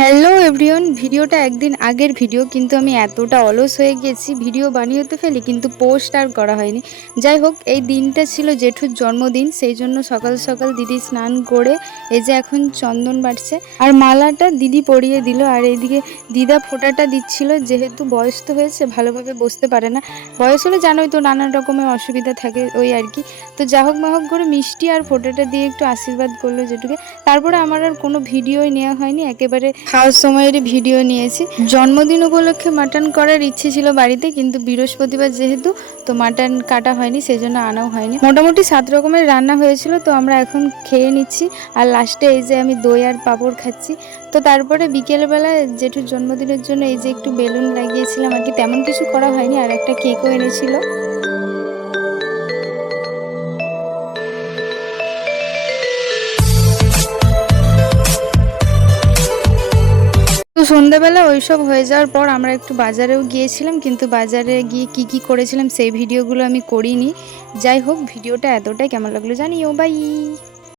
Hello everyone, ভিডিওটা একদিন আগের ভিডিও, কিন্তু আমি এতটা অলস হয়ে গেছি, ভিডিও বানিয়ে তো ফেলি কিন্তু পোস্ট আর করা হয়নি। যাই হোক, এই দিনটা ছিল জেঠুর জন্মদিন, সেই জন্য সকাল সকাল দিদি স্নান করে এই যে এখন চন্দন বাটছে আর মালাটা দিদি পরিয়ে দিল। আর এইদিকে দিদা ফোঁটাটা দিচ্ছিল, যেহেতু বয়স তো হয়েছে, ভালোভাবে বসতে পারে না। বয়স হলে জানোই তো নানান রকমের অসুবিধা থাকে, ওই আর কি। তো যা হোক মা হোক করে মিষ্টি আর ফোঁটাটা দিয়ে একটু আশীর্বাদ করলো জেঠুকে। তারপরে আমার আর কোনো ভিডিওই নেওয়া হয়নি, একেবারে খাওয়ার সময়েরই ভিডিও নিয়েছি। জন্মদিন উপলক্ষে মাটন করার ইচ্ছে ছিল বাড়িতে, কিন্তু বৃহস্পতিবার যেহেতু, তো মাটন কাটা হয়নি, সেই জন্য আনাও হয়নি। মোটামুটি 7 রকমের রান্না হয়েছিল, তো আমরা এখন খেয়ে নিচ্ছি। আর লাস্টে এই যে আমি দই আর পাঁপড় খাচ্ছি। তো তারপরে বিকেলবেলা জেঠুর জন্মদিনের জন্য এই যে একটু বেলুন লাগিয়েছিলাম আর কি, তেমন কিছু করা হয়নি। আর একটা কেকও এনেছিল। তো সন্ধ্যাবেলা ওইসব হয়ে যাওয়ার পর আমরা একটু বাজারেও গিয়েছিলাম, কিন্তু বাজারে গিয়ে কি কি করেছিলাম সেই ভিডিওগুলো আমি করিনি। যাই হোক, ভিডিওটা এতটাই, কেমন লাগলো জানিও, বাই।